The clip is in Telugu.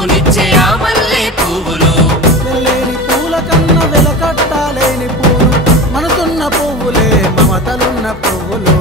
మురిపునిచ్చే ఆ మల్లె పువ్వులు వెలలేని పూల కన్నా వెలకట్టాలేని పూలు మనసున్న పువ్వులే మమతలున్న పువ్వులు